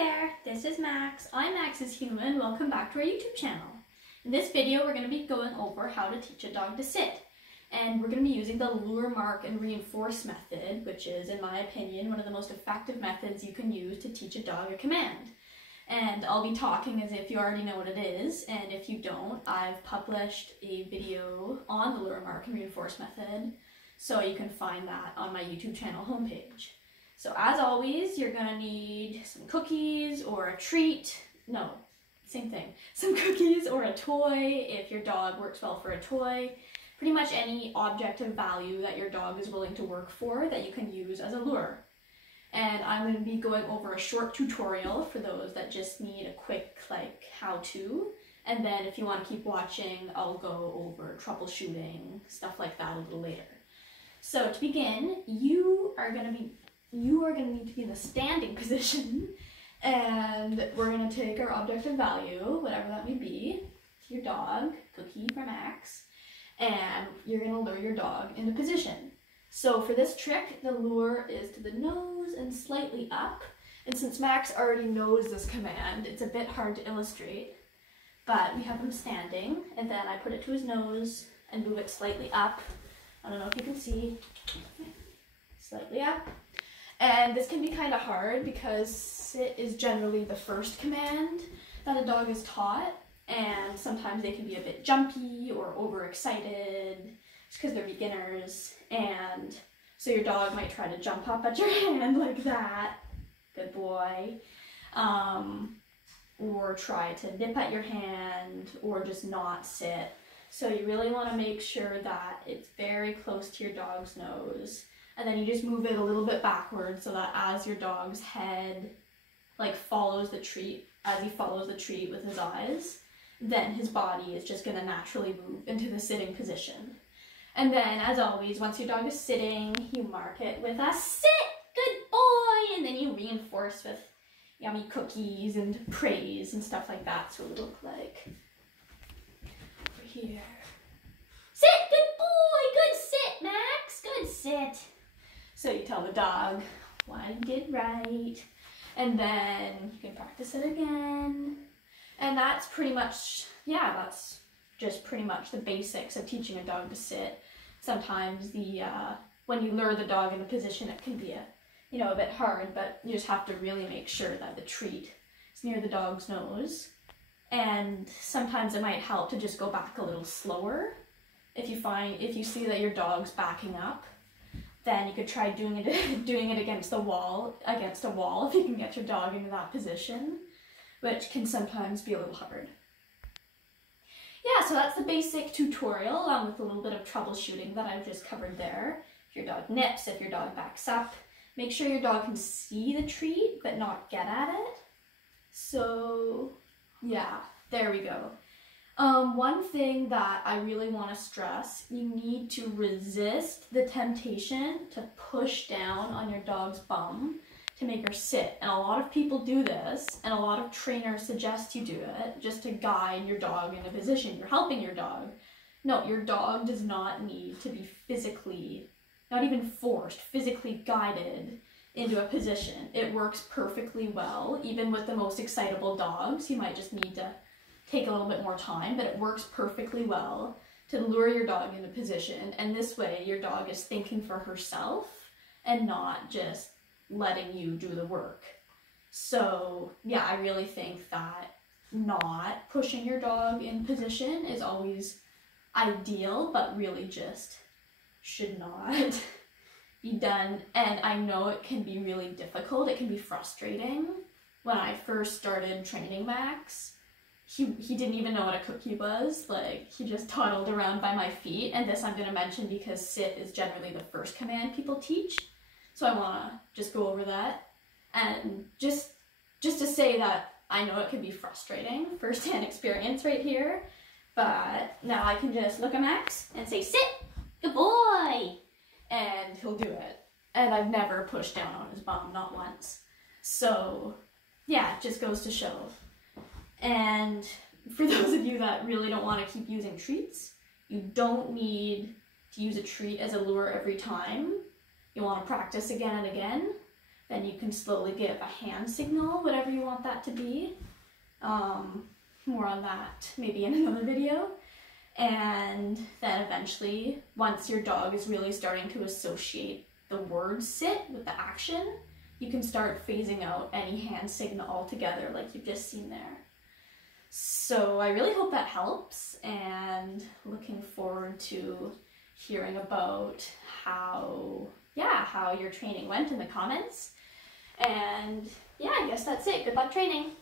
there, this is Max. I'm Max's Human. Welcome back to our YouTube channel. In this video, we're going to be going over how to teach a dog to sit. And we're going to be using the lure, mark, and reinforce method, which is, in my opinion, one of the most effective methods you can use to teach a dog a command. And I'll be talking as if you already know what it is, and if you don't, I've published a video on the lure, mark, and reinforce method, so you can find that on my YouTube channel homepage. So as always, you're gonna need some cookies or a treat. No, same thing. Some cookies or a toy if your dog works well for a toy. Pretty much any object of value that your dog is willing to work for that you can use as a lure. And I'm going to be going over a short tutorial for those that just need a quick how-to. And then if you want to keep watching, I'll go over troubleshooting, stuff like that a little later. So to begin, you are going to need to be in the standing position, and we're going to take our object of value, whatever that may be, your dog, Cookie for Max, and you're going to lure your dog into position. So for this trick, the lure is to the nose and slightly up, and since Max already knows this command, it's a bit hard to illustrate, but we have him standing, and then I put it to his nose and move it slightly up. I don't know if you can see, slightly up. And this can be kind of hard because sit is generally the first command that a dog is taught, and sometimes they can be a bit jumpy or overexcited just because they're beginners, and so your dog might try to jump up at your hand like that, good boy, or try to nip at your hand or just not sit. So you really want to make sure that it's very close to your dog's nose. And then you just move it a little bit backwards so that as your dog's head follows the treat, as he follows the treat with his eyes, then his body is just going to naturally move into the sitting position. And then, as always, once your dog is sitting, you mark it with a sit, good boy, and then you reinforce with yummy cookies and praise and stuff like that. So it'll look like over here. Sit, good boy, good sit, Max, good sit. So you tell the dog, why you did right, and then you can practice it again. And that's pretty much, yeah, that's just pretty much the basics of teaching a dog to sit. Sometimes when you lure the dog in a position, it can be a bit hard, but you just have to really make sure that the treat is near the dog's nose. And sometimes it might help to just go back a little slower. If you see that your dog's backing up, then you could try doing it against a wall if you can get your dog into that position, which can sometimes be a little hard. Yeah, so that's the basic tutorial, along with a little bit of troubleshooting that I've just covered there. If your dog nips, if your dog backs up, make sure your dog can see the treat but not get at it. So yeah, there we go. One thing that I really want to stress, you need to resist the temptation to push down on your dog's bum to make her sit. And a lot of people do this, and a lot of trainers suggest you do it just to guide your dog in a position. You're helping your dog. No, your dog does not need to be physically, not even forced, physically guided into a position. It works perfectly well, even with the most excitable dogs. You might just need to take a little bit more time, but it works perfectly well to lure your dog into position, and this way your dog is thinking for herself and not just letting you do the work. So yeah, I really think that not pushing your dog in position is always ideal, but really just should not be done. And I know it can be really difficult, it can be frustrating. When I first started training Max, he didn't even know what a cookie was. He just toddled around by my feet, and this I'm going to mention because sit is generally the first command people teach. So I want to just go over that, and just to say that I know it can be frustrating, first-hand experience right here, but now I can just look at Max and say, sit, good boy, and he'll do it. And I've never pushed down on his bum, not once. So yeah, it just goes to show. And for those of you that really don't want to keep using treats, you don't need to use a treat as a lure every time. You want to practice again and again, Then you can slowly give a hand signal, whatever you want that to be. More on that maybe in another video. And then eventually, once your dog is really starting to associate the word sit with the action, you can start phasing out any hand signal altogether, like you've just seen there. So I really hope that helps, and looking forward to hearing about how your training went in the comments. And yeah, I guess that's it. Good luck training.